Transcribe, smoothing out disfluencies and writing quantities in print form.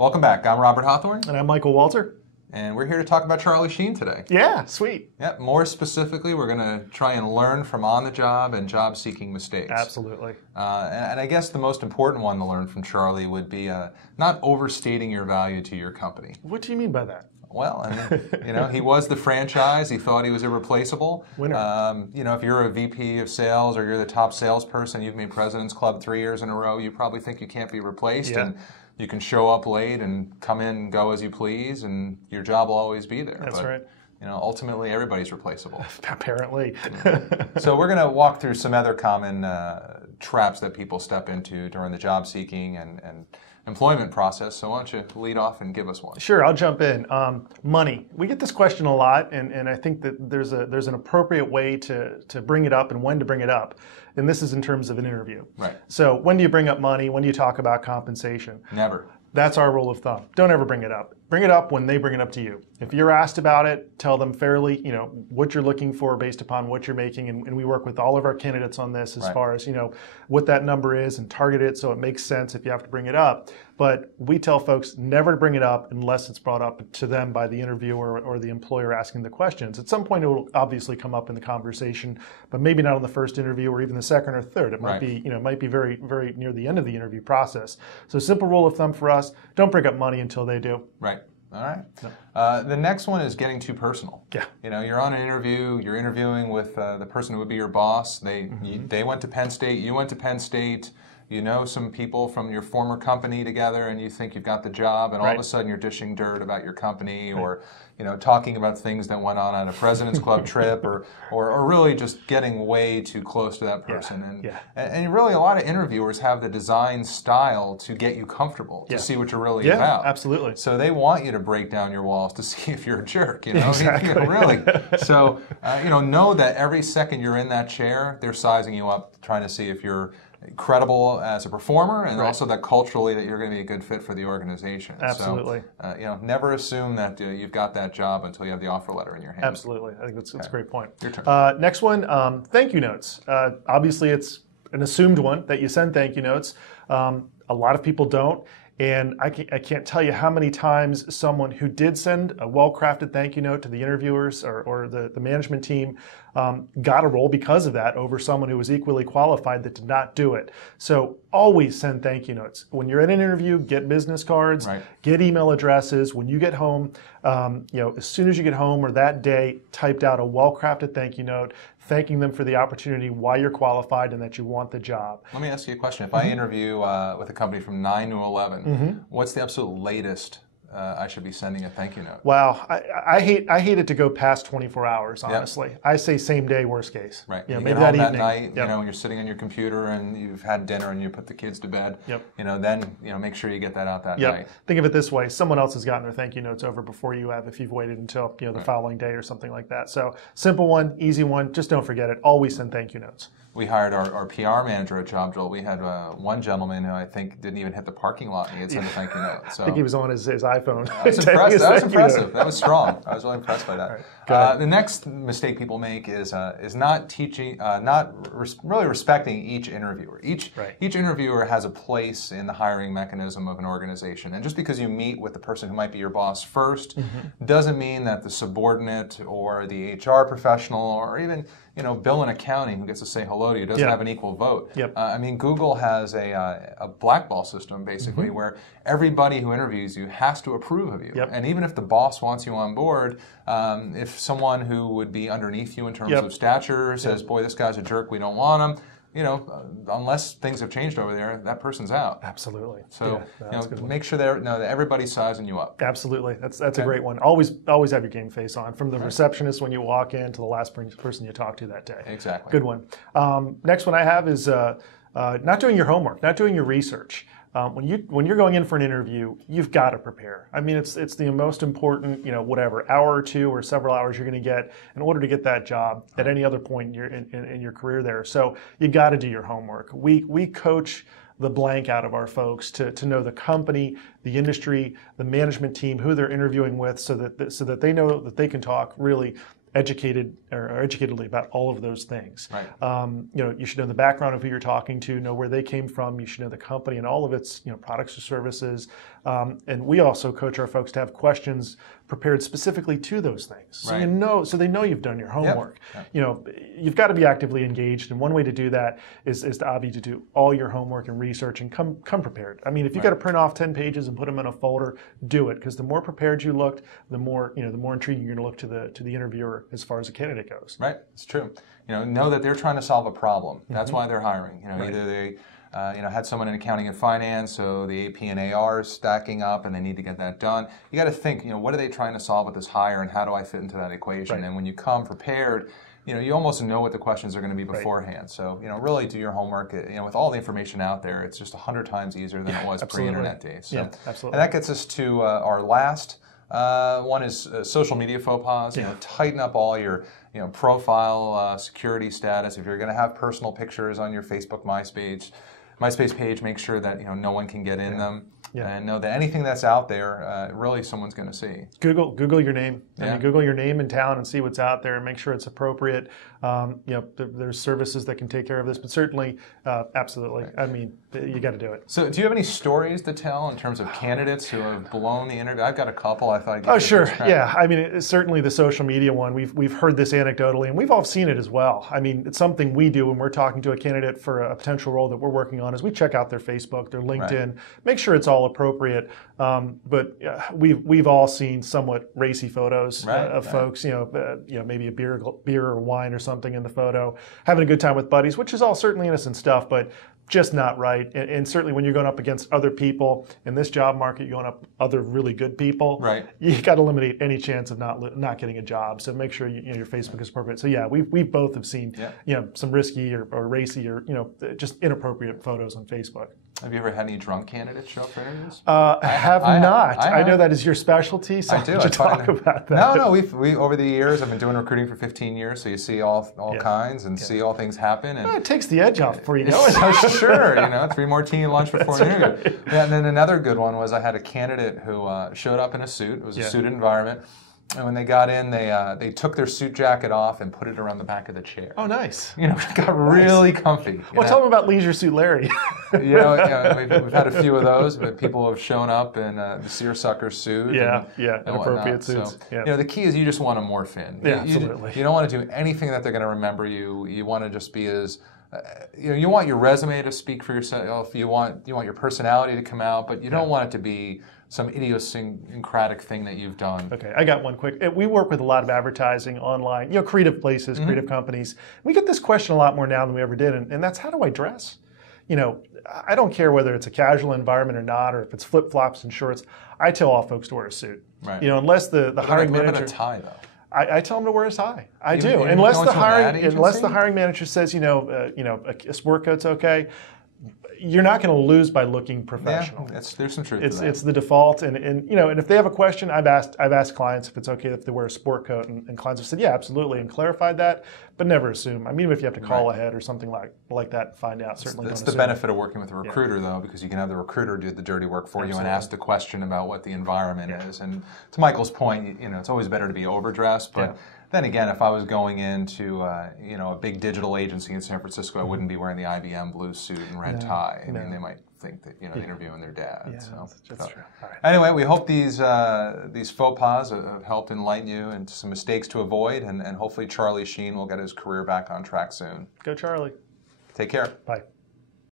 Welcome back. I'm Robert Hawthorne. And I'm Michael Walter. And we're here to talk about Charlie Sheen today. Yeah, sweet. Yeah, more specifically, we're going to try and learn from on-the-job and job-seeking mistakes. Absolutely. And I guess the most important one to learn from Charlie would be not overstating your value to your company. What do you mean by that? Well, I mean, he was the franchise. He thought he was irreplaceable. Winner. If you're a VP of sales or you're the top salesperson, you've made President's Club 3 years in a row, you probably think you can't be replaced. Yeah. And you can show up late and come in and go as you please, and your job will always be there. That's right. Ultimately, everybody's replaceable. Apparently. So we're going to walk through some other common traps that people step into during the job seeking and employment process. So why don't you lead off and give us one? Sure, I'll jump in. Money. We get this question a lot, and I think that there's an appropriate way to bring it up and when to bring it up. And this is in terms of an interview. Right. So when do you bring up money? When do you talk about compensation? Never. That's our rule of thumb. Don't ever bring it up. Bring it up when they bring it up to you. If you're asked about it, tell them fairly, what you're looking for based upon what you're making. And we work with all of our candidates on this as far as, what that number is and target it so it makes sense if you have to bring it up. But we tell folks never to bring it up unless it's brought up to them by the interviewer or the employer asking the questions. At some point, it will obviously come up in the conversation, but maybe not on the first interview or even the second or third. It might be, might be very, very near the end of the interview process. So simple rule of thumb for us, don't bring up money until they do. Right. All right. The next one is getting too personal. Yeah. You're on an interview. You're interviewing with the person who would be your boss. They went to Penn State. You went to Penn State. You know some people from your former company together, and you think you've got the job, and all of a sudden you're dishing dirt about your company, or talking about things that went on a President's Club trip, or really just getting way too close to that person. And really, a lot of interviewers have the design style to get you comfortable, to see what you're really about. Yeah, absolutely. So they want you to break down your walls to see if you're a jerk. Exactly. Really. So know that every second you're in that chair, they're sizing you up, trying to see if you're credible as a performer, and also that culturally that you're going to be a good fit for the organization. Absolutely. So, never assume that you've got that job until you have the offer letter in your hand. Absolutely. I think that's a great point. Your turn. Next one, thank you notes. Obviously, it's an assumed one that you send thank you notes. A lot of people don't. And I can't tell you how many times someone who did send a well-crafted thank you note to the interviewers or the management team got a role because of that over someone who was equally qualified that did not do it. So always send thank you notes. When you're in an interview, get business cards, get email addresses. When you get home, as soon as you get home or that day, typed out a well-crafted thank you note, thanking them for the opportunity, why you're qualified, and that you want the job. Let me ask you a question. If I interview with a company from 9 to 11, what's the absolute latest I should be sending a thank you note? Wow, I hate it to go past 24 hours, honestly. I say same day, worst case. Right. You maybe get home that evening. night, when you're sitting on your computer and you've had dinner and you put the kids to bed, then make sure you get that out that night. Think of it this way. Someone else has gotten their thank you notes over before you have if you've waited until the following day or something like that. So simple one, easy one, just don't forget it. Always send thank you notes. We hired our PR manager at Job Joel. We had one gentleman who I think didn't even hit the parking lot and he had sent a thank you note. So I think he was on his iPhone. That was impressive. That was strong. I was really impressed by that. The next mistake people make is not teaching, really respecting each interviewer. Each interviewer has a place in the hiring mechanism of an organization. And just because you meet with the person who might be your boss first doesn't mean that the subordinate or the HR professional or even Bill in accounting who gets to say hello to you doesn't have an equal vote. Google has a blackball system basically where everybody who interviews you has to approve of you. And even if the boss wants you on board, if someone who would be underneath you in terms of stature says, boy, this guy's a jerk, we don't want him, unless things have changed over there, that person's out. Absolutely. So, make sure that everybody's sizing you up. Absolutely. That's a great one. Always have your game face on, from the receptionist when you walk in to the last person you talk to that day. Exactly. Good one. Next one I have is not doing your homework, not doing your research. When you're going in for an interview, you've got to prepare. I mean, it's the most important, whatever, hour or two or several hours you're going to get in order to get that job at any other point in your career there. So you got to do your homework. We coach the blank out of our folks to know the company, the industry, the management team, who they're interviewing with, so that they know that they can talk really educatedly about all of those things. You should know the background of who you're talking to, know where they came from. You should know the company and all of its products or services, And we also coach our folks to have questions prepared specifically to those things. So right. you know, so they know you've done your homework. Yep. You know, you've got to be actively engaged, and one way to do that is to obviously do all your homework and research and come prepared. I mean, if you got to print off 10 pages and put them in a folder, do it, because the more prepared you looked, the more intriguing you're going to look to the interviewer as far as a candidate goes. Right, it's true. Know that they're trying to solve a problem. That's why they're hiring. Either they had someone in accounting and finance, so the AP and AR is stacking up, and they need to get that done. You got to think, what are they trying to solve with this hire, and how do I fit into that equation? Right. And when you come prepared, you almost know what the questions are going to be beforehand. Right. So, really do your homework. With all the information out there, it's just 100 times easier than it was pre-internet days. So, absolutely. And that gets us to our last one is social media faux pas. Tighten up all your profile security status. If you're going to have personal pictures on your Facebook, MySpace page, make sure that no one can get in them, and know that anything that's out there, really someone's going to see. Google your name. I mean, Google your name in town and see what's out there, and make sure it's appropriate. There's services that can take care of this, but certainly, absolutely. Right. I mean, you got to do it. So, do you have any stories to tell in terms of candidates who have blown the interview? I've got a couple. I thought. Oh, sure. Yeah. I mean, certainly the social media one. We've heard this anecdotally, and we've all seen it as well. I mean, it's something we do when we're talking to a candidate for a potential role that we're working on. Is we check out their Facebook, their LinkedIn, make sure it's all appropriate. But we've all seen somewhat racy photos of folks. Maybe a beer or wine or something in the photo, having a good time with buddies, which is all certainly innocent stuff, but just not right. And certainly when you're going up against other people in this job market, you're going up other really good people. Right. You got to eliminate any chance of not getting a job. So make sure your Facebook is appropriate. So yeah, we both have seen some risky or racy or just inappropriate photos on Facebook. Have you ever had any drunk candidates show up for interviews? I have not. I know that is your specialty. So I do. Why don't you talk about that? No. We over the years, I've been doing recruiting for 15 years, so you see all kinds and see all things happen. And it takes the edge off before you go. Sure, 3 martini lunch before an interview. Right. Yeah, and then another good one was I had a candidate who showed up in a suit. It was a suited environment. And when they got in, they took their suit jacket off and put it around the back of the chair. Oh, nice. Got really comfy. Well, tell them about Leisure Suit Larry. We've had a few of those, but people have shown up in the seersucker suit. Inappropriate suits. So, the key is you just want to morph in. Absolutely. You don't want to do anything that they're going to remember you. You want to just be as... you want your resume to speak for yourself. You want your personality to come out, but you don't want it to be some idiosyncratic thing that you've done. Okay, I got one quick. We work with a lot of advertising online, creative places, creative companies. We get this question a lot more now than we ever did, and that's how do I dress? I don't care whether it's a casual environment or not, or if it's flip-flops and shorts. I tell all folks to wear a suit. Right. Unless the hiring manager... What about a tie, though? I tell them to wear a tie. I do, unless the hiring manager says a sport coat's okay. You're not going to lose by looking professional. Yeah, there's some truth to that. It's the default, and if they have a question, I've asked clients if it's okay if they wear a sport coat, and clients have said yeah, absolutely, and clarified that, but never assume. I mean, even if you have to call ahead or something like that and find out, certainly don't assume. That's the benefit of working with a recruiter, though, because you can have the recruiter do the dirty work for you and ask the question about what the environment is. And to Michael's point, it's always better to be overdressed, but. Then again, if I was going into a big digital agency in San Francisco, I wouldn't be wearing the IBM blue suit and red tie. I mean, they might think that interviewing their dad. That's true. Right. Anyway, we hope these faux pas have helped enlighten you into some mistakes to avoid, and hopefully Charlie Sheen will get his career back on track soon. Go Charlie. Take care. Bye.